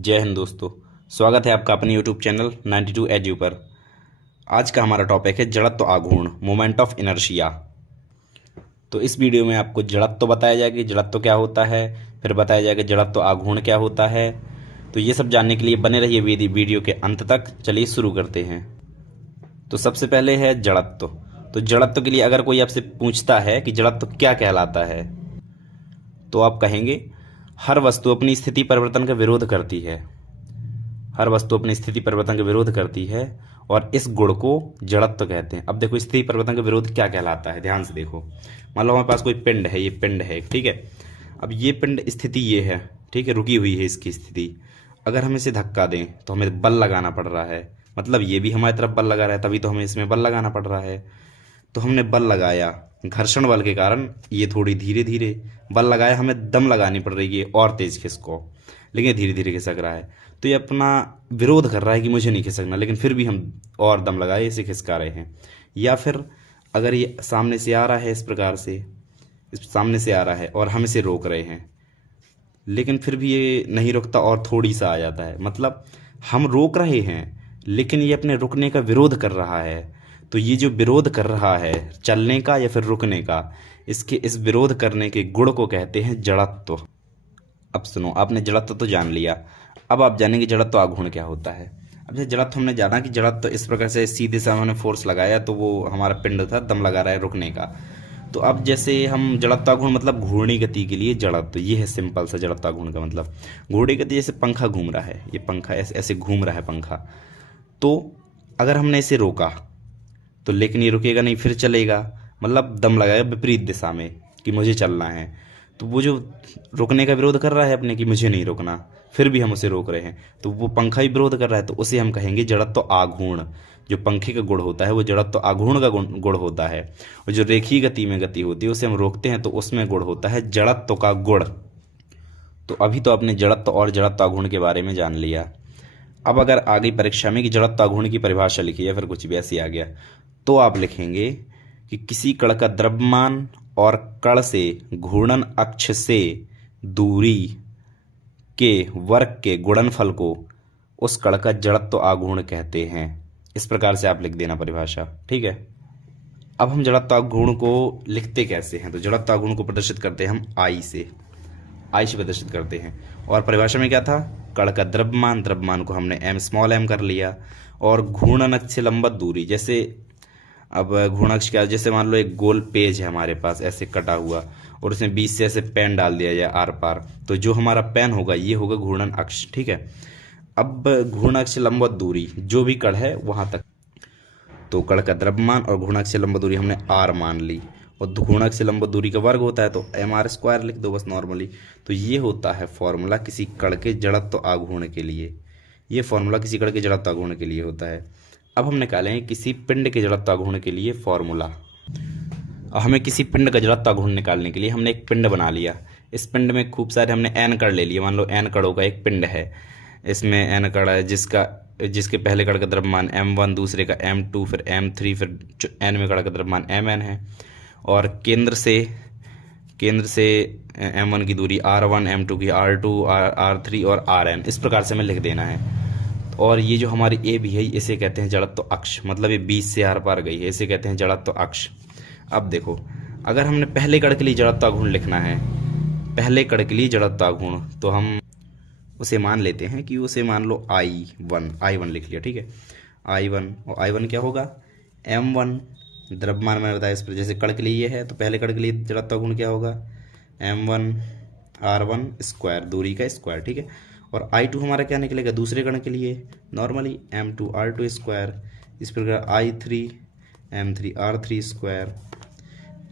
जय हिंद दोस्तों। स्वागत है आपका अपने यूट्यूब चैनल 92 एज्यू पर। आज का हमारा टॉपिक है जड़त्व आघूर्ण, मोमेंट ऑफ इनर्शिया। तो इस वीडियो में आपको जड़त्व बताया जाएगा कि जड़त्व क्या होता है, फिर बताया जाएगा जड़त्व आघूर्ण क्या होता है। तो ये सब जानने के लिए बने रहिए वीडियो के अंत तक। चलिए शुरू करते हैं। तो सबसे पहले है जड़त्व। तो जड़त्व के लिए अगर कोई आपसे पूछता है कि जड़त्व क्या कहलाता है, तो आप कहेंगे हर वस्तु अपनी स्थिति परिवर्तन का विरोध करती है। हर वस्तु अपनी स्थिति परिवर्तन का विरोध करती है और इस गुण को जड़त्व कहते हैं। अब देखो स्थिति परिवर्तन का विरोध क्या कहलाता है, ध्यान से देखो। मान लो हमारे पास कोई पिंड है, ये पिंड है, ठीक है। अब ये पिंड स्थिति ये है, ठीक है, रुकी हुई है इसकी स्थिति। अगर हम इसे धक्का दें तो हमें बल लगाना पड़ रहा है, मतलब ये भी हमारी तरफ बल लगा रहा है, तभी तो हमें इसमें बल लगाना पड़ रहा है। तो हमने बल लगाया, घर्षण बल के कारण ये थोड़ी धीरे धीरे बल लगाया, हमें दम लगानी पड़ रही है और तेज खिसको, लेकिन धीरे धीरे खिसक रहा है। तो ये अपना विरोध कर रहा है कि मुझे नहीं खिसकना, लेकिन फिर भी हम और दम लगाए इसे खिसका रहे हैं। या फिर अगर ये सामने से आ रहा है, इस प्रकार से इस सामने से आ रहा है और हम इसे रोक रहे हैं, लेकिन फिर भी ये नहीं रुकता और थोड़ी सा आ जाता है, मतलब हम रोक रहे हैं लेकिन ये अपने रुकने का विरोध कर रहा है। तो ये जो विरोध कर रहा है चलने का या फिर रुकने का, इसके इस विरोध करने के गुण को कहते हैं जड़त्व। अब सुनो, आपने जड़त्व तो जान लिया, अब आप जानेंगे जड़त्व आघूर्ण क्या होता है। अब जैसे जड़त्व हमने जाना कि जड़त्व इस प्रकार से सीधे से हमने फोर्स लगाया तो वो हमारा पिंड था, दम लगा रहा है रुकने का। तो अब जैसे हम जड़त्व आघूर्ण मतलब घूर्णी गति के लिए जड़त्व, ये है सिंपल सा जड़त्व आघूर्ण का मतलब। घूर्णी गति जैसे पंखा घूम रहा है, ये पंखा ऐसे ऐसे घूम रहा है पंखा, तो अगर हमने इसे रोका तो लेकिन ये रुकेगा नहीं, फिर चलेगा, मतलब दम लगाएगा विपरीत दिशा में कि मुझे चलना है। तो वो जो रुकने का विरोध कर रहा है अपने कि मुझे नहीं रुकना, फिर भी हम उसे रोक रहे हैं, तो वो पंखा ही विरोध कर रहा है, तो उसे हम कहेंगे जड़त्व आघूर्ण। जो पंखे का गुण होता है वो जड़त्व आघूर्ण का गुण होता है। और जो रेखीय गति में गति होती है उसे हम रोकते हैं तो उसमें गुण होता है जड़त्व का गुण। तो अभी तो आपने जड़त्व और जड़त्व आघूर्ण के बारे में जान लिया। अब अगर आ गई परीक्षा में कि जड़त्व आघूर्ण की परिभाषा लिखी या फिर कुछ भी ऐसी आ गया, तो आप लिखेंगे कि किसी कण का द्रव्यमान और कण से घूर्णन अक्ष से दूरी के वर्ग के गुणनफल को उस कण का जड़त्व आघूर्ण कहते हैं। इस प्रकार से आप लिख देना परिभाषा, ठीक है। अब हम जड़त्व आघूर्ण को लिखते कैसे हैं, तो जड़त्व आघूर्ण को प्रदर्शित करते हैं हम आई से प्रदर्शित करते हैं। और परिभाषा में क्या था, कण का द्रव्यमान को हमने m स्मॉल m कर लिया, और घूर्णन अक्ष से लंबवत दूरी, जैसे अब घूर्णन क्या, जैसे मान लो एक गोल पेज है हमारे पास ऐसे कटा हुआ और उसमें बीच से ऐसे पेन डाल दिया जाए आर पार, तो जो हमारा पेन होगा ये होगा घूर्णन अक्ष, ठीक है। अब घूर्णन अक्ष से लंबवत दूरी जो भी कण है वहां तक, तो कण का द्रव्यमान और घूर्णन अक्ष से लंबवत दूरी हमने r मान ली, और घूर्णन अक्ष से लंबवत दूरी का वर्ग होता है तो mr² लिख दो बस नॉर्मली। तो ये होता है फॉर्मूला किसी कण के जड़त्व आघूर्ण के लिए, ये फॉर्मूला किसी कण के जड़त्व आघूर्ण के लिए होता है। अब हम निकालेंगे किसी पिंड के जड़त्व आघूर्ण के लिए फॉर्मूला। हमें किसी पिंड का जड़त्व आघूर्ण निकालने के लिए हमने एक पिंड बना लिया, इस पिंड में खूब सारे हमने n कण ले लिए। मान लो n कणों का एक पिंड है, इसमें n कण है जिसके पहले कण का द्रव्यमान m1, दूसरे का m2, फिर m3, फिर n में कण का द्रव्यमान mn है, और केंद्र से m1 की दूरी r1, m2 की r2, r3 और rn, इस प्रकार से हमें लिख देना है। और ये जो हमारी ए भी है इसे कहते हैं जड़त्व अक्ष, मतलब ये बीच से आर पार गई है, इसे कहते हैं जड़त्व अक्ष। अब देखो, अगर हमने पहले कण के लिए जड़त्व आघूर्ण लिखना है, पहले कण के लिए जड़त्व आघूर्ण, तो हम उसे मान लेते हैं कि उसे मान लो I1 लिख लिया, ठीक है। I1, और I1 क्या होगा, m1 द्रव्यमान मैंने बताया इस पर, जैसे कण के लिए ये है तो पहले कण के लिए जड़त्व आघूर्ण क्या होगा, m1 r1² दूरी का स्क्वायर, ठीक है। और I2 हमारा क्या निकलेगा दूसरे कण के लिए, नॉर्मली m2 r2², इस प्रकार I3 m3 r3²।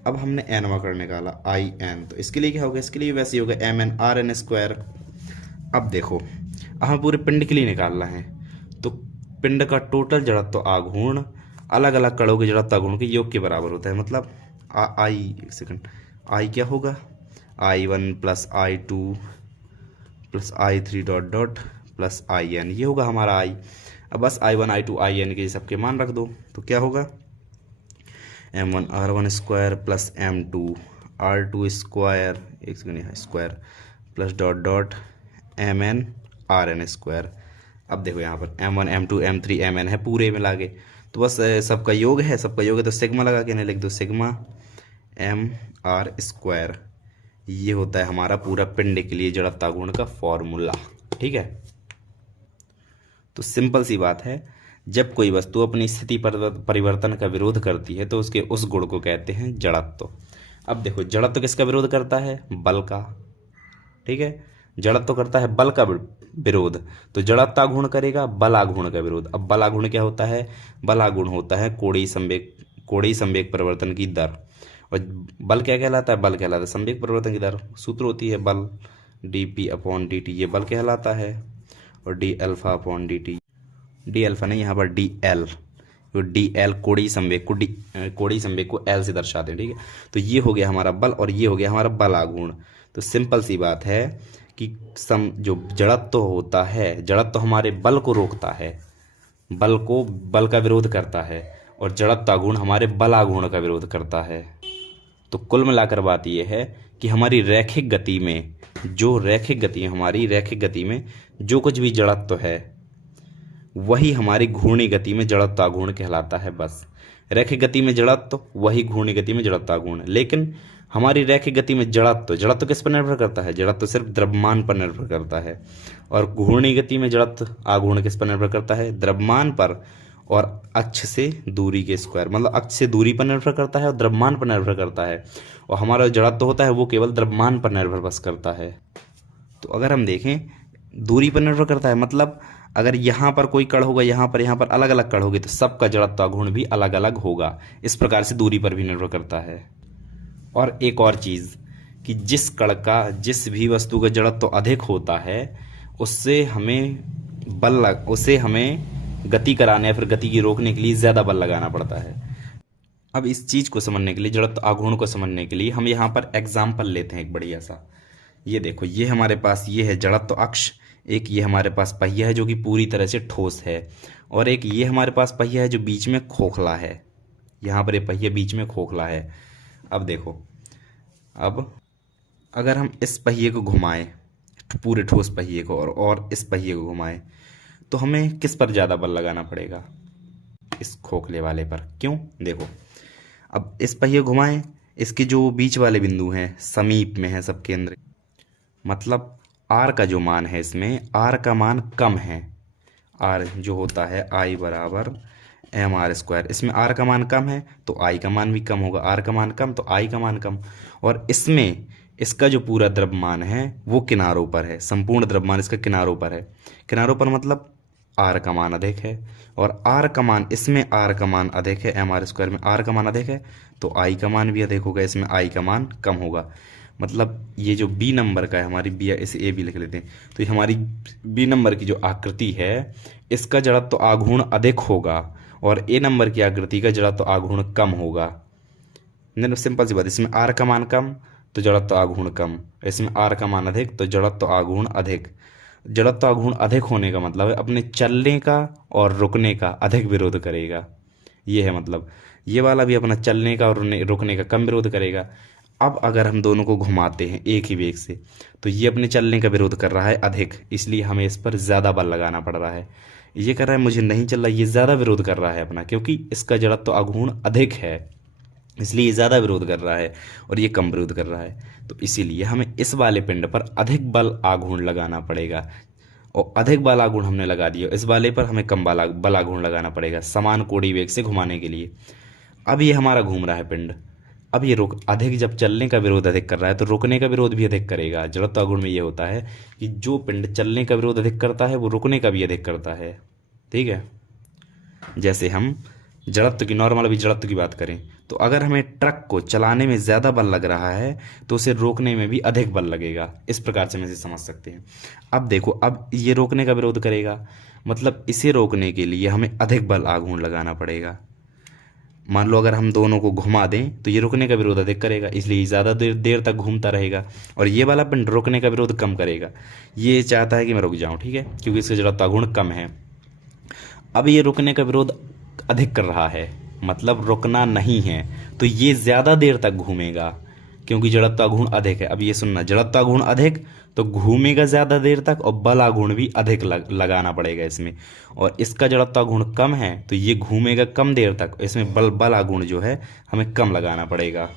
अब हमने nवा कण निकाला In, तो इसके लिए क्या होगा, इसके लिए वैसे ही होगा mn rn²। अब देखो, हमें पूरे पिंड के लिए निकालना है, तो पिंड का टोटल जड़त्व आघूर्ण अलग अलग कणों के जड़त्व आघूर्ण के योग के बराबर होता है। मतलब एक सेकंड, I क्या होगा, I1 plus I2 plus I3 dot dot plus In, ये होगा हमारा I। अब बस I1 I2 In के सबके मान रख दो, तो क्या होगा, m1 r1² plus m2 r2² एक second square plus dot dot mn Rn²। अब देखो यहाँ पर M1 M2 M3 Mn है पूरे मिला के, तो बस सबका योग है, तो सिग्मा लगा के नहीं लिख दो, सिग्मा mr²। ये होता है हमारा पूरा पिंड के लिए जड़त्व गुण का फॉर्मूला। ठीक है, तो सिंपल सी बात है, जब कोई वस्तु अपनी स्थिति परिवर्तन का विरोध करती है तो उसके उस गुण को कहते हैं जड़त्व। अब देखो जड़त्व किसका विरोध करता है? बल का। ठीक है, जड़त्व करता है बल का विरोध, तो जड़त्व गुण करेगा बलागुण का विरोध। अब बलागुण क्या होता है? बलागुण होता है कोणीय संवेग परिवर्तन की दर। और बल क्या कहलाता है? बल कहलाता है संवेग परिवर्तन की दर। सूत्र होती है बल dp/dt, ये बल कहलाता है। और d∝/dt, डी अल्फा नहीं, यहाँ पर डी एल, तो डी एल कोणीय संवेग को एल से दर्शाते हैं। ठीक है, तो ये हो गया हमारा बल और ये हो गया हमारा बलागुण। तो सिंपल सी बात है कि जो जड़त्व होता है, जड़त्व हमारे बल को रोकता है, बल का विरोध करता है, और जड़त्व गुण हमारे बलागुण का विरोध करता है। तो कुल मिलाकर बात यह है कि हमारी रैखिक गति में जो कुछ भी जड़त्व है वही हमारी घूर्णी गति में जड़त्व गुण कहलाता है। बस रैखिक गति में जड़त्व, वही घूर्णी गति में जड़त्व गुण। लेकिन हमारी रैखिक गति में जड़त्व किस पर निर्भर करता है? जड़त्व सिर्फ द्रव्यमान पर निर्भर करता है। और घूर्णी गति में जड़त्व आघूर्ण किस पर निर्भर करता है? द्रव्यमान पर और अक्ष से दूरी के स्क्वायर, मतलब अक्ष से दूरी पर निर्भर करता है और द्रव्यमान पर निर्भर करता है। और हमारा जड़त्व होता है वो केवल द्रव्यमान पर निर्भर बस करता है। तो अगर हम देखें दूरी पर निर्भर करता है, मतलब अगर यहाँ पर कोई कण होगा, यहाँ पर अलग अलग कण होगी, तो सबका जड़त्व गुण भी अलग अलग होगा। इस प्रकार से दूरी पर भी निर्भर करता है। और एक और चीज़ कि जिस भी वस्तु का जड़त्व अधिक होता है उससे हमें गति कराने या फिर गति की रोकने के लिए ज़्यादा बल लगाना पड़ता है। अब इस चीज़ को समझने के लिए, जड़त्व आघूर्ण को समझने के लिए हम यहाँ पर एग्जाम्पल लेते हैं एक बढ़िया सा। ये देखो, ये हमारे पास ये है जड़त्व अक्ष, एक ये हमारे पास पहिया है जो कि पूरी तरह से ठोस है, और एक ये हमारे पास पहिया है जो बीच में खोखला है। यहाँ पर ये पहिया बीच में खोखला है। अब देखो, अब अगर हम इस पहिए को घुमाएं, पूरे ठोस पहिए को, और इस पहिए को घुमाएं, तो हमें किस पर ज़्यादा बल लगाना पड़ेगा? इस खोखले वाले पर। क्यों? देखो, अब इस पहिए घुमाएं, इसके जो बीच वाले बिंदु हैं समीप में है सब केंद्र, मतलब आर का जो मान है इसमें, आर का मान कम है। आर जो होता है I = mr², इसमें आर का मान कम है तो आई का मान भी कम होगा। आर का मान कम तो आई का मान कम। और इसमें इसका जो पूरा द्रव्यमान है वो किनारों पर है, संपूर्ण द्रव्यमान इसका किनारों पर है। किनारों पर मतलब आर का मान अधिक है, और आर का मान, इसमें आर का मान अधिक है, mr² में आर का मान अधिक है, तो आई का मान भी अधिक होगा, इसमें आई का मान कम होगा। मतलब ये जो बी नंबर का है, हमारी बी, इसे ए भी लिख लेते हैं, तो ये हमारी बी नंबर की जो आकृति है इसका जड़त्व आघूर्ण अधिक होगा, और ए नंबर की आकृति का जड़त्व आघूर्ण कम होगा। सिंपल सी बात, इसमें आर का मान कम तो जड़त्व आघूर्ण कम, इसमें आर का मान अधिक तो जड़त्व आघूर्ण अधिक। जड़त्व आघूर्ण अधिक होने का मतलब है अपने चलने का और रुकने का अधिक विरोध करेगा। ये है मतलब, ये वाला भी अपना चलने का और रुकने का कम विरोध करेगा। अब अगर हम दोनों को घुमाते हैं एक ही वेग से, तो ये अपने चलने का विरोध कर रहा है अधिक, इसलिए हमें इस पर ज़्यादा बल लगाना पड़ रहा है। ये कर रहा है मुझे नहीं चल रहा, ये ज़्यादा विरोध कर रहा है अपना, क्योंकि इसका जड़त्व आघूर्ण अधिक है, इसलिए ये ज़्यादा विरोध कर रहा है और ये कम विरोध कर रहा है। तो इसीलिए हमें इस वाले पिंड पर अधिक बल आघूर्ण लगाना पड़ेगा, और अधिक बल आघूर्ण हमने लगा दिया, इस वाले पर हमें कम बल आघूर्ण लगाना पड़ेगा समान कोणीय वेग से घुमाने के लिए। अब ये हमारा घूम रहा है पिंड, अब ये अधिक जब चलने का विरोध अधिक कर रहा है तो रुकने का विरोध भी अधिक करेगा। जड़त्व आघूर्ण में ये होता है कि जो पिंड चलने का विरोध अधिक करता है वो रुकने का भी अधिक करता है। ठीक है, जैसे हम जड़त्व की, नॉर्मल अभी जड़त्व की बात करें, तो अगर हमें ट्रक को चलाने में ज़्यादा बल लग रहा है तो उसे रोकने में भी अधिक बल लगेगा। इस प्रकार से हम इसे समझ सकते हैं। अब देखो, अब ये रोकने का विरोध करेगा, मतलब इसे रोकने के लिए हमें अधिक बल आघूर्ण लगाना पड़ेगा। मान लो अगर हम दोनों को घुमा दें तो ये रुकने का विरोध अधिक करेगा, इसलिए ज़्यादा देर तक घूमता रहेगा, और ये वाला पिंड रोकने का विरोध कम करेगा। ये चाहता है कि मैं रुक जाऊं, ठीक है, क्योंकि इसका जड़त्व आघूर्ण कम है। अब ये रुकने का विरोध अधिक कर रहा है, मतलब रुकना नहीं है, तो ये ज़्यादा देर तक घूमेगा, क्योंकि जड़त्व आघूर्ण अधिक है। अब ये सुनना, जड़त्व आघूर्ण अधिक तो घूमेगा ज़्यादा देर तक और बल आघूर्ण भी अधिक लगाना पड़ेगा इसमें। और इसका जड़त्व आघूर्ण कम है तो ये घूमेगा कम देर तक, इसमें बल आघूर्ण जो है हमें कम लगाना पड़ेगा।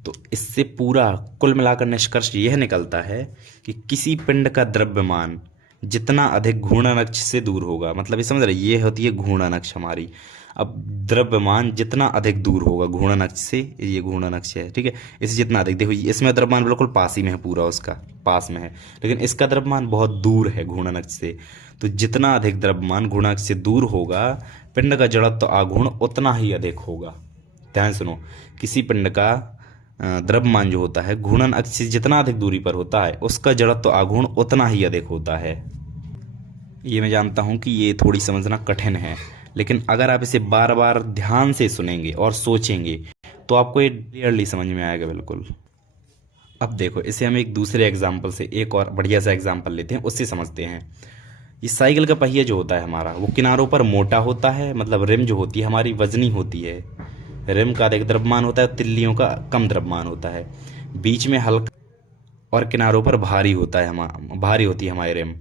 तो इससे पूरा कुल मिलाकर निष्कर्ष यह निकलता है कि किसी पिंड का द्रव्यमान जितना अधिक घूर्णन अक्ष से दूर होगा, मतलब ये समझ रहे, ये होती है घूर्णन अक्ष हमारी। अब द्रव्यमान जितना अधिक दूर होगा घूर्णन अक्ष से, ये घूर्णन अक्ष है, ठीक है, इससे जितना अधिक, देखो इसमें द्रव्यमान बिल्कुल पास ही में है, पूरा उसका पास में है, लेकिन इसका द्रव्यमान बहुत दूर है घूर्णन अक्ष से। तो जितना अधिक द्रव्यमान घूर्णन अक्ष से दूर होगा, पिंड का जड़त्व आघूर्ण उतना ही अधिक होगा। ध्यान सुनो, किसी पिंड का द्रव्यमान जो होता है घूर्णन अक्ष से जितना अधिक दूरी पर होता है, उसका जड़त्व आघूर्ण उतना ही अधिक होता है। ये मैं जानता हूँ कि ये थोड़ी समझना कठिन है, लेकिन अगर आप इसे बार बार ध्यान से सुनेंगे और सोचेंगे तो आपको ये क्लियरली समझ में आएगा बिल्कुल। अब देखो, इसे हम एक दूसरे एग्जाम्पल से, एक और बढ़िया सा एग्जाम्पल लेते हैं, उससे समझते हैं। ये साइकिल का पहिया जो होता है हमारा, वो किनारों पर मोटा होता है, मतलब रिम जो होती है हमारी वजनी होती है। रिम का अधिक द्रव्यमान होता है, तिल्लियों का कम द्रव्यमान होता है। बीच में हल्का और किनारों पर भारी होता है, भारी होती है हमारी रिम।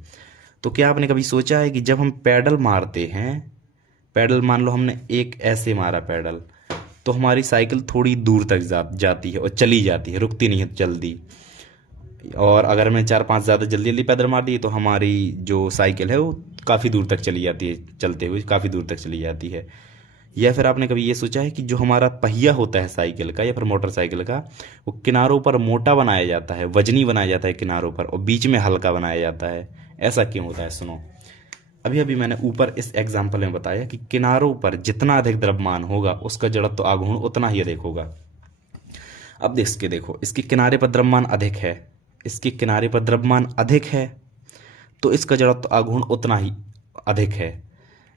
तो क्या आपने कभी सोचा है कि जब हम पैडल मारते हैं, पैडल मान लो हमने एक ऐसे मारा पैडल, तो हमारी साइकिल थोड़ी दूर तक जाती है और चली जाती है, रुकती नहीं है जल्दी। और अगर हमने 4-5 ज़्यादा जल्दी जल्दी पैदल मार दिए तो हमारी जो साइकिल है वो काफ़ी दूर तक चली जाती है, चलते हुए काफ़ी दूर तक चली जाती है। या फिर आपने कभी ये सोचा है कि जो हमारा पहिया होता है साइकिल का या फिर मोटरसाइकिल का, वो किनारों पर मोटा बनाया जाता है, वजनी बनाया जाता है किनारों पर, और बीच में हल्का बनाया जाता है। ऐसा क्यों होता है? सुनो, अभी अभी मैंने ऊपर इस एग्जाम्पल में बताया कि किनारों पर जितना अधिक द्रव्यमान होगा उसका जड़त्व आघूर्ण उतना ही अधिक होगा। अब इसके देखो, इसके किनारे पर द्रव्यमान अधिक है, इसके किनारे पर द्रव्यमान अधिक है, तो इसका जड़त्व आघूर्ण उतना ही अधिक है।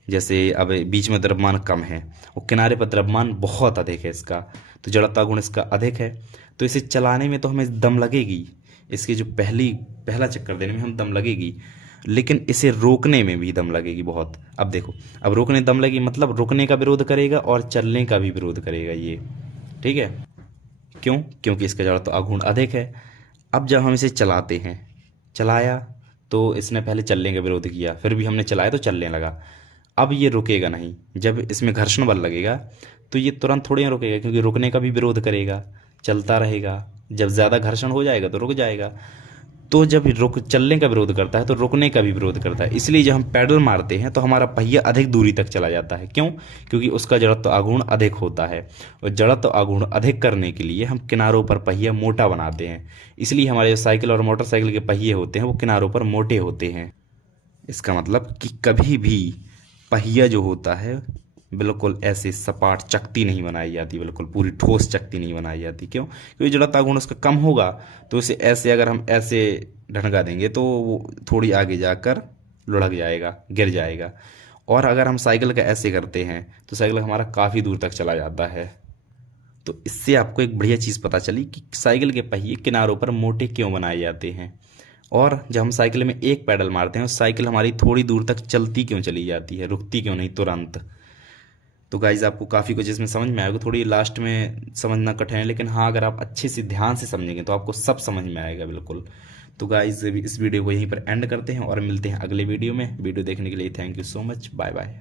जैसे अब बीच में द्रव्यमान कम है और किनारे पर द्रव्यमान बहुत अधिक है इसका, तो जड़त्व आघूर्ण इसका अधिक है। तो इसे चलाने में तो हमें दम लगेगी, इसके जो पहला चक्कर देने में हम दम लगेगी, लेकिन इसे रोकने में भी दम लगेगी बहुत। अब देखो, अब रोकने दम लगेगी मतलब रुकने का विरोध करेगा और चलने का भी विरोध करेगा ये, ठीक है। क्यों? क्योंकि इसका जड़त्व आघूर्ण अधिक है। अब जब हम इसे चलाते हैं, चलाया तो इसने पहले चलने का विरोध किया, फिर भी हमने चलाया तो चलने लगा। अब ये रुकेगा नहीं, जब इसमें घर्षण बल लगेगा तो ये तुरंत थोड़ी ना रुकेगा, क्योंकि रुकने का भी विरोध करेगा, चलता रहेगा। जब ज़्यादा घर्षण हो जाएगा तो रुक जाएगा। तो जब चलने का विरोध करता है तो रुकने का भी विरोध करता है। इसलिए जब हम पैडल मारते हैं तो हमारा पहिया अधिक दूरी तक चला जाता है। क्यों? क्योंकि उसका जड़त्व आघूर्ण अधिक होता है, और जड़त्व आघूर्ण अधिक करने के लिए हम किनारों पर पहिया मोटा बनाते हैं। इसलिए हमारे जो साइकिल और मोटरसाइकिल के पहिए होते हैं वो किनारों पर मोटे होते हैं। इसका मतलब कि कभी भी पहिया जो होता है बिल्कुल ऐसे सपाट चकती नहीं बनाई जाती, बिल्कुल पूरी ठोस चकती नहीं बनाई जाती। क्यों? क्योंकि जड़त्व आघूर्ण उसका कम होगा, तो इसे ऐसे अगर हम ऐसे ढनका देंगे तो वो थोड़ी आगे जाकर लुढ़क जाएगा, गिर जाएगा। और अगर हम साइकिल का ऐसे करते हैं तो साइकिल हमारा काफ़ी दूर तक चला जाता है। तो इससे आपको एक बढ़िया चीज़ पता चली कि साइकिल के पहिए किनारों पर मोटे क्यों बनाए जाते हैं। और जब हम साइकिल में एक पैडल मारते हैं, साइकिल हमारी थोड़ी दूर तक चलती क्यों चली जाती है, रुकती क्यों नहीं तुरंत। तो गाइज़ आपको काफ़ी कुछ इसमें समझ में आएगा, थोड़ी लास्ट में समझना कठिन है, लेकिन हाँ अगर आप अच्छे से ध्यान से समझेंगे तो आपको सब समझ में आएगा बिल्कुल। तो गाइज़ इस वीडियो को यहीं पर एंड करते हैं और मिलते हैं अगले वीडियो में। वीडियो देखने के लिए thank you so much, bye bye.